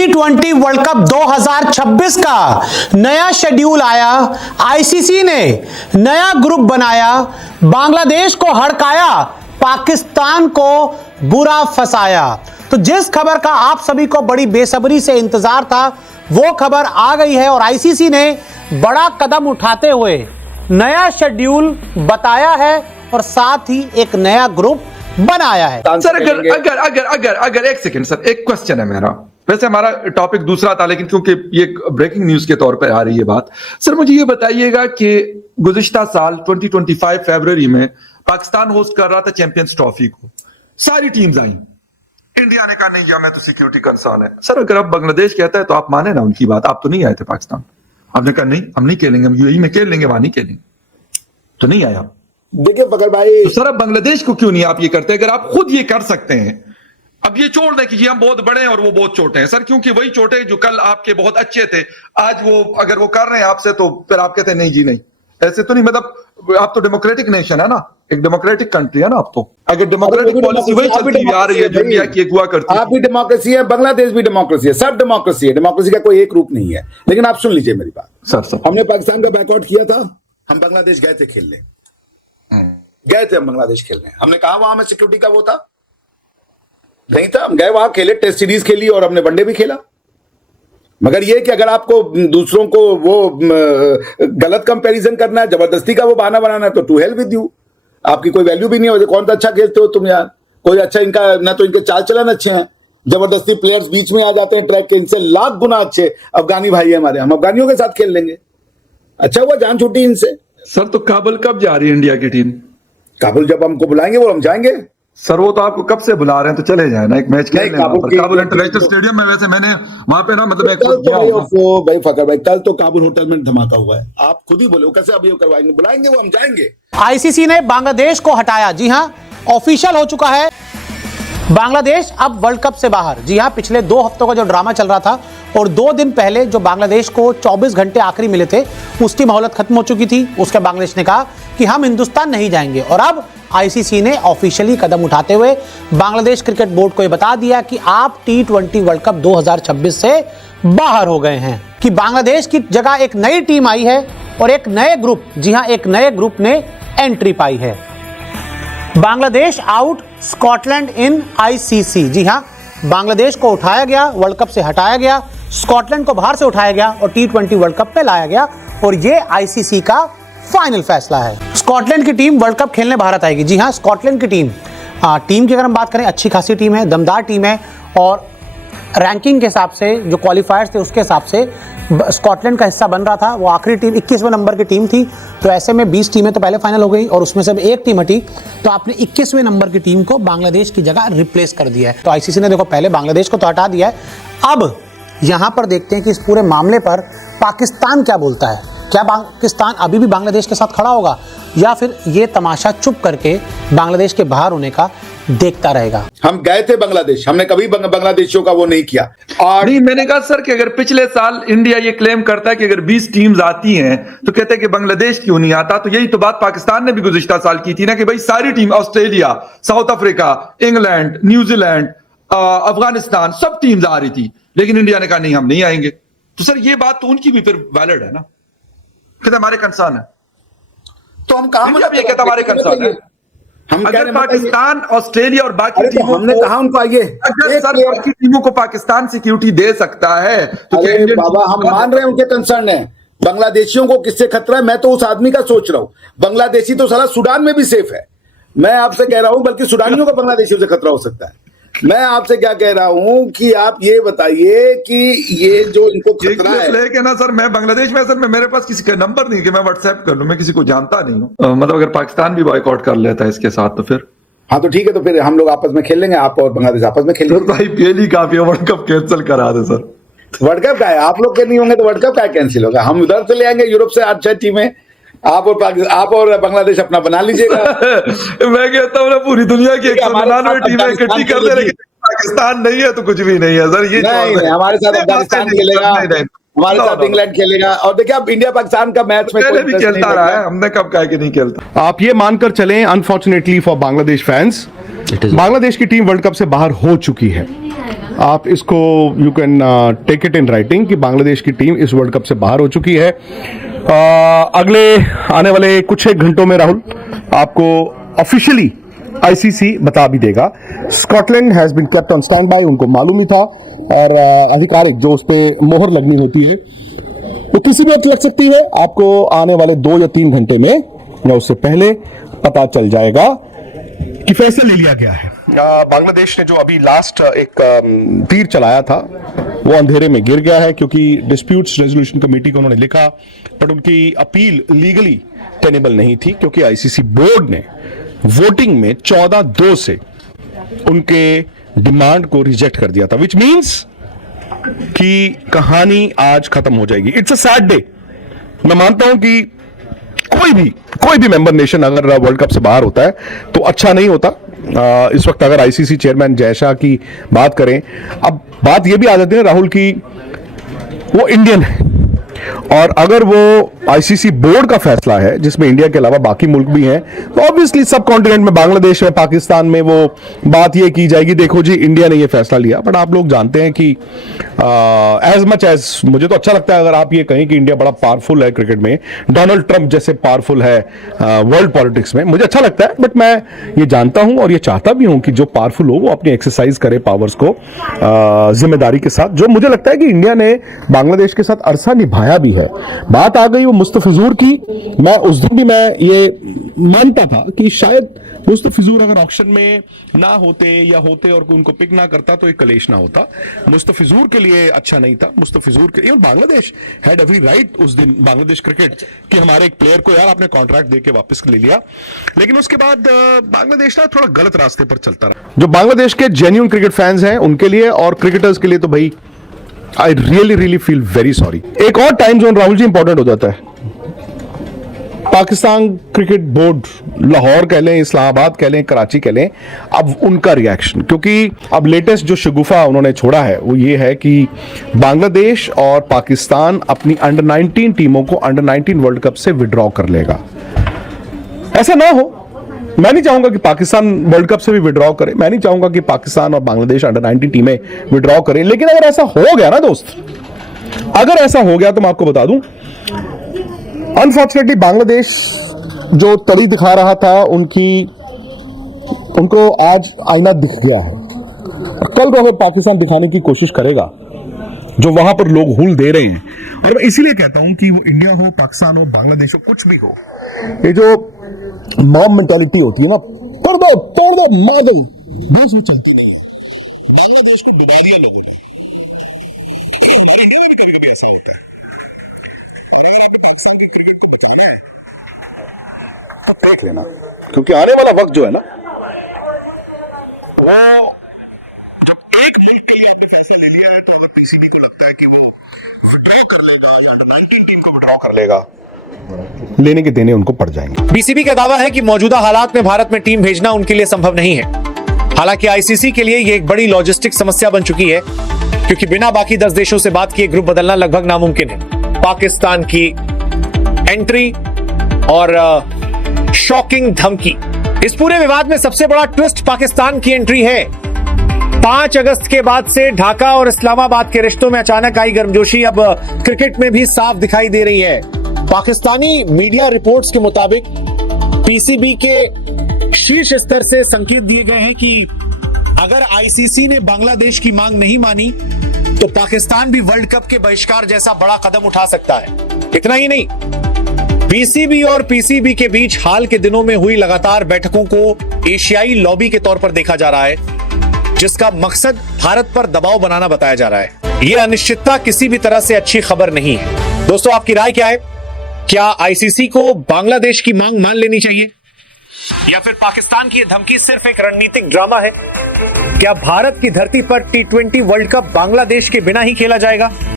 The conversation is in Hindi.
T20 वर्ल्ड कप 2026 का नया शेड्यूल आया। आईसीसी ने नया ग्रुप बनाया, बांग्लादेश को हड़काया, पाकिस्तान को बुरा फंसाया। तो जिस खबर का आप सभी को बड़ी बेसब्री से इंतजार था वो खबर आ गई है और आईसीसी ने बड़ा कदम उठाते हुए नया शेड्यूल बताया है और साथ ही एक नया ग्रुप बनाया है। सर अगर एक सेकंड सर, एक क्वेश्चन है मेरा। वैसे हमारा टॉपिक दूसरा था, लेकिन क्योंकि ये ब्रेकिंग न्यूज के तौर पर आ रही है बात, सर मुझे ये बताइएगा कि गुज़िश्ता साल 2025 फरवरी में पाकिस्तान होस्ट कर रहा था चैंपियंस ट्रॉफी को, सारी टीम्स आई, इंडिया ने कहा नहीं जी हमें तो सिक्योरिटी कंसर्न है। सर अगर अब बांग्लादेश कहता है तो आप माने ना उनकी बात, आप तो नहीं आए थे पाकिस्तान, आपने कहा नहीं हम नहीं खेलेंगे, हम यूएई में खेल लेंगे, वहां नहीं खेलेंगे, तो नहीं आए आप। देखिए फकर भाई, तो सर अब बांग्लादेश को क्यों नहीं आप ये करते? अगर आप खुद ये कर सकते हैं, अब ये छोड़ दें कि जी हम बहुत बड़े हैं और वो बहुत छोटे हैं सर, क्योंकि वही छोटे जो कल आपके बहुत अच्छे थे, आज वो अगर वो कर रहे हैं आपसे तो फिर आप कहते हैं नहीं जी नहीं, ऐसे तो नहीं। मतलब आप तो डेमोक्रेटिक नेशन है ना, एक डेमोक्रेटिक कंट्री है ना, आप तो अगर डेमोक्रेटिक पॉलिसी वही चलती आ रही है जो इंडिया की हुआ करती है। आप भी डेमोक्रेसी है, बांग्लादेश भी डेमोक्रेसी है, सब डेमोक्रेसी है, डेमोक्रेसी का कोई एक रूप नहीं है। लेकिन आप सुन लीजिए मेरी बात सर हमने पाकिस्तान का बैकआउट किया था, हम बांग्लादेश गए थे खेलने, गए थे हम बांग्लादेश खेलने, हमने कहा वहां में सिक्योरिटी का वो था नहीं था, हम गए वहां खेले, टेस्ट सीरीज खेली और हमने वनडे भी खेला। मगर ये कि अगर आपको दूसरों को वो गलत कंपैरिजन करना है, जबरदस्ती का वो बहाना बनाना है, तो टू हेल विद यू, आपकी कोई वैल्यू भी नहीं हो। कौन सा अच्छा खेलते हो तुम यार, कोई अच्छा इनका ना तो इनके चाल चलन अच्छे हैं, जबरदस्ती प्लेयर्स बीच में आ जाते हैं ट्रैक के, इनसे लाख गुना अच्छे अफगानी भाई है हमारे, हम अफगानियों के साथ खेल लेंगे। अच्छा हुआ जान छूटी इनसे। सर तो काबुल कब जा रही है इंडिया की टीम? काबुल जब हमको बुलाएंगे वो हम जाएंगे। सर वो तो आपको कब से बुला रहे हैं, तो चले जाए ना, एक मैच खेलने काबुल इंटरनेशनल स्टेडियम में। वैसे मैंने वहां पे ना मतलब भाई फकर भाई, कल तो काबुल होटल में धमाका हुआ है, आप खुद ही बोलो कैसे अभी करवाएंगे, बुलाएंगे वो हम जाएंगे। आईसीसी ने बांग्लादेश को हटाया, जी हां ऑफिशियल हो चुका है, बांग्लादेश अब वर्ल्ड कप से बाहर। जी हां, पिछले 2 हफ्तों का जो ड्रामा चल रहा था और 2 दिन पहले जो बांग्लादेश को 24 घंटे आखिरी मिले थे उसकी मोहलत खत्म हो चुकी थी। उसके बांग्लादेश ने कहा कि हम हिंदुस्तान नहीं जाएंगे और अब आईसीसी ने ऑफिशियली कदम उठाते हुए बांग्लादेश क्रिकेट बोर्ड को यह बता दिया कि आप T20 वर्ल्ड कप 2026 से बाहर हो गए हैं, कि बांग्लादेश की जगह एक नई टीम आई है और एक नए ग्रुप, जी हां एक नए ग्रुप ने एंट्री पाई है। Bangladesh out, Scotland in ICC. जी हां, बांग्लादेश को उठाया गया, वर्ल्ड कप से हटाया गया, स्कॉटलैंड को बाहर से उठाया गया और T20 वर्ल्ड कप पे लाया गया और ये आईसीसी का फाइनल फैसला है। स्कॉटलैंड की टीम वर्ल्ड कप खेलने भारत आएगी। जी हां, स्कॉटलैंड की टीम की अगर हम बात करें, अच्छी खासी टीम है, दमदार टीम है और रैंकिंग के हिसाब से जो क्वालिफायर्स थे उसके हिसाब से स्कॉटलैंड का हिस्सा बन रहा था। वो आखिरी टीम 21वें नंबर की टीम थी, तो ऐसे में 20 टीमें तो पहले फाइनल हो गई और उसमें से एक टीम हटी, तो आपने 21वें नंबर की टीम को बांग्लादेश की जगह रिप्लेस कर दिया है। तो आईसीसी ने देखो पहले बांग्लादेश को तो हटा दिया है, अब यहां पर देखते हैं कि इस पूरे मामले पर पाकिस्तान क्या बोलता है। क्या पाकिस्तान अभी भी बांग्लादेश के साथ खड़ा होगा या फिर ये तमाशा चुप करके बांग्लादेश के बाहर होने का देखता रहेगा? हम गए थे बांग्लादेश, हमने कभी बांग्लादेशियों का वो नहीं किया। और नहीं, मैंने कहा सर कि अगर पिछले साल इंडिया ये क्लेम करता है कि अगर 20 टीम्स आती हैं तो कहते हैं कि बांग्लादेश क्यों नहीं आता, तो यही तो बात पाकिस्तान ने भी गुज़िश्ता साल की थी ना, कि भाई सारी team, Australia, south Africa, England, New Zealand, Afghanistan, सब टीम्स आ रही थी, लेकिन इंडिया ने कहा नहीं हम नहीं आएंगे। तो सर ये बात तो उनकी भी फिर वैलिड है ना, कहते हमारे कंसर्न है, तो हम कहा ये कहता हमारे कंसर्न है। हम अगर पाकिस्तान, ऑस्ट्रेलिया और बाकी टीमों हमने कहा उनको आइए, अगर सर बाकी टीमों को पाकिस्तान सिक्योरिटी दे सकता है तो बाबा हम मान रहे हैं उनके कंसर्न है। बांग्लादेशियों को किससे खतरा है, मैं तो उस आदमी का सोच रहा हूं। बांग्लादेशी तो साला सूडान में भी सेफ है, मैं आपसे कह रहा हूं, बल्कि सूडानियों को बांग्लादेशियों से खतरा हो सकता है। मैं आपसे क्या कह रहा हूं कि आप ये बताइए कि ये जो इनको खतरा है लेके ना सर, मैं बांग्लादेश में, सर मैं, मेरे पास किसी का नंबर नहीं कि मैं व्हाट्सएप कर लूं, मैं किसी को जानता नहीं हूं। मतलब अगर पाकिस्तान भी बॉयकॉट कर लेता है इसके साथ तो फिर हाँ तो ठीक है, तो फिर हम लोग आपस में खेल लेंगे, आप और बांग्लादेश आपस में खेल लेंगे। आईपीएल ही काफी है, वर्ल्ड कप कैंसिल करा दे सर। वर्ल्ड कप का है, आप लोग के नहीं होंगे तो वर्ल्ड कप का कैंसिल होगा। हम उधर से ले आएंगे यूरोप से 8-6 टीमें, आप और बांग्लादेश अपना बना लीजिएगा। मैं कहता हूँ ना पूरी दुनिया की 199 टीमें इकट्ठी कर दे, लेकिन पाकिस्तान नहीं है तो कुछ भी नहीं है सर। ये नहीं, हमारे साथ अफगानिस्तान खेलेगा, हमारे साथ इंग्लैंड खेलेगा, और देखिए अब इंडिया पाकिस्तान का मैच में पहले भी खेलता रहा है, हमने कब कहा कि नहीं खेलता। आप ये मानकर चलें, unfortunately for Bangladesh fans, Bangladesh की टीम वर्ल्ड कप से बाहर हो चुकी है। आप इसको you can take it in writing कि बांग्लादेश की टीम इस वर्ल्ड कप से बाहर हो चुकी है। अगले आने वाले कुछ एक घंटों में राहुल आपको ऑफिशियली आईसीसी बता भी देगा। Scotland has been kept on stand by, उनको मालूम ही था, और आधिकारिक जो उस पर मोहर लगनी होती है वो किसी भी वक्त लग सकती है। आपको आने वाले 2 या 3 घंटे में या उससे पहले पता चल जाएगा कि फैसला ले लिया गया है। बांग्लादेश ने जो अभी लास्ट एक तीर चलाया था वो अंधेरे में गिर गया है, क्योंकि डिस्प्यूट्स रेजोल्यूशन कमेटी को उन्होंने लिखा, बट उनकी अपील लीगली टेनेबल नहीं थी, क्योंकि आईसीसी बोर्ड ने वोटिंग में 14-2 से उनके डिमांड को रिजेक्ट कर दिया था, विच मीन्स कि कहानी आज खत्म हो जाएगी। It's a sad day. मैं मानता हूं कि कोई भी मेंबर नेशन अगर वर्ल्ड कप से बाहर होता है तो अच्छा नहीं होता। इस वक्त अगर आईसीसी चेयरमैन जयशाह की बात करें, अब बात यह भी आ जाती है राहुल की वो इंडियन है, और अगर वो आईसीसी बोर्ड का फैसला है जिसमें इंडिया के अलावा बाकी मुल्क भी हैं, तो ऑब्वियसली सब कॉन्टिनेंट में, बांग्लादेश में, पाकिस्तान में वो बात ये की जाएगी, देखो जी इंडिया ने ये फैसला लिया। बट आप लोग जानते हैं कि एज मच एज मुझे तो अच्छा लगता है अगर आप ये कहें कि इंडिया बड़ा पावरफुल है क्रिकेट में, डोनाल्ड ट्रंप जैसे पावरफुल है वर्ल्ड पॉलिटिक्स में, मुझे अच्छा लगता है, बट मैं ये जानता हूं और ये चाहता भी हूं कि जो पावरफुल हो वो अपनी एक्सरसाइज करे पावर्स को जिम्मेदारी के साथ, जो मुझे लगता है कि इंडिया ने बांग्लादेश के साथ अरसा निभाया भी है। बात आ गई वो मुस्तफिजुर की। मैं उस दिन भी मैं ये मानता था कि शायद मुस्तफिजुर अगर ऑक्शन में ना होते या होते और उनको पिक ना करता तो एक कलेश ना होता। मुस्तफिजुर के लिए अच्छा नहीं था। मुस्तफिजुर के even Bangladesh had every right उस दिन, बांग्लादेश क्रिकेट, कि हमारे एक प्लेयर को यार आपने कॉन्ट्रैक्ट देके वापस ले लिया। लेकिन उसके बाद बांग्लादेश ना थोड़ा गलत रास्ते पर चलता रहा। जो बांग्लादेश के जेन्युइन क्रिकेट फैंस हैं उनके लिए और क्रिकेटर्स के लिए तो भाई I really feel very sorry. एक और time zone Rahul ji important हो जाता है। पाकिस्तान क्रिकेट बोर्ड, लाहौर कह लें, इस्लामाबाद कह लें, कराची कह लें, अब उनका रिएक्शन, क्योंकि अब लेटेस्ट जो शगुफा उन्होंने छोड़ा है वो ये है कि बांग्लादेश और पाकिस्तान अपनी अंडर 19 टीमों को अंडर 19 वर्ल्ड कप से विड्रॉ कर लेगा। ऐसा ना हो, मैं नहीं चाहूंगा कि पाकिस्तान वर्ल्ड कप से भी विड्रॉ करे, मैं नहीं चाहूंगा कि पाकिस्तान और बांग्लादेश अंडर 19 टीमें विड्रॉ करें, लेकिन अगर ऐसा हो गया ना दोस्त, अगर ऐसा हो गया तो मैं आपको बता दूं, अनफॉर्चुनेटली बांग्लादेश जो तड़ी दिखा रहा था उनको आज आईना दिख गया है। कल को अगर पाकिस्तान दिखाने की कोशिश करेगा जो वहां पर लोग हुल दे रहे हैं, और मैं इसीलिए कहता हूं कि वो इंडिया हो, पाकिस्तान हो, बांग्लादेश हो, कुछ भी हो, ये जो मॉब मेंटालिटी होती है ना, पर्दा मादल देश में चलती नहीं है। बांग्लादेश को डुबा दिया लोगों ने। देख लेना, क्योंकि आने वाला वक्त जो है ना, वो जब एक टीम ने फैसला ले लिया है तो अगर पीसीबी को लगता है कि वो विड्रॉ कर लेगा या 19 टीम को विड्रॉ कर लेगा, लेने के देने उनको पड़ जाएंगे। बीसीबी का दावा है कि मौजूदा हालात में भारत में टीम भेजना उनके लिए संभव नहीं है। हालांकि आईसीसी के लिए यह एक बड़ी लॉजिस्टिक समस्या बन चुकी है, क्योंकि बिना बाकी 10 देशों से बात किए ग्रुप बदलना लगभग नामुमकिन है। पाकिस्तान की एंट्री और शॉकिंग धमकी, इस पूरे विवाद में सबसे बड़ा ट्विस्ट पाकिस्तान की एंट्री है। 5 अगस्त के बाद से ढाका और इस्लामाबाद के रिश्तों में अचानक आई गर्मजोशी अब क्रिकेट में भी साफ दिखाई दे रही है। पाकिस्तानी मीडिया रिपोर्ट्स के मुताबिक पीसीबी के शीर्ष स्तर से संकेत दिए गए हैं कि अगर आईसीसी ने बांग्लादेश की मांग नहीं मानी तो पाकिस्तान भी वर्ल्ड कप के बहिष्कार जैसा बड़ा कदम उठा सकता है। इतना ही नहीं, बीसीबी और पीसीबी के बीच हाल के दिनों में हुई लगातार बैठकों को एशियाई लॉबी के तौर पर देखा जा रहा है, जिसका मकसद भारत पर दबाव बनाना बताया जा रहा है। यह अनिश्चितता किसी भी तरह से अच्छी खबर नहीं है। दोस्तों, आपकी राय क्या है? क्या आईसीसी को बांग्लादेश की मांग मान लेनी चाहिए, या फिर पाकिस्तान की यह धमकी सिर्फ एक रणनीतिक ड्रामा है? क्या भारत की धरती पर T20 वर्ल्ड कप बांग्लादेश के बिना ही खेला जाएगा?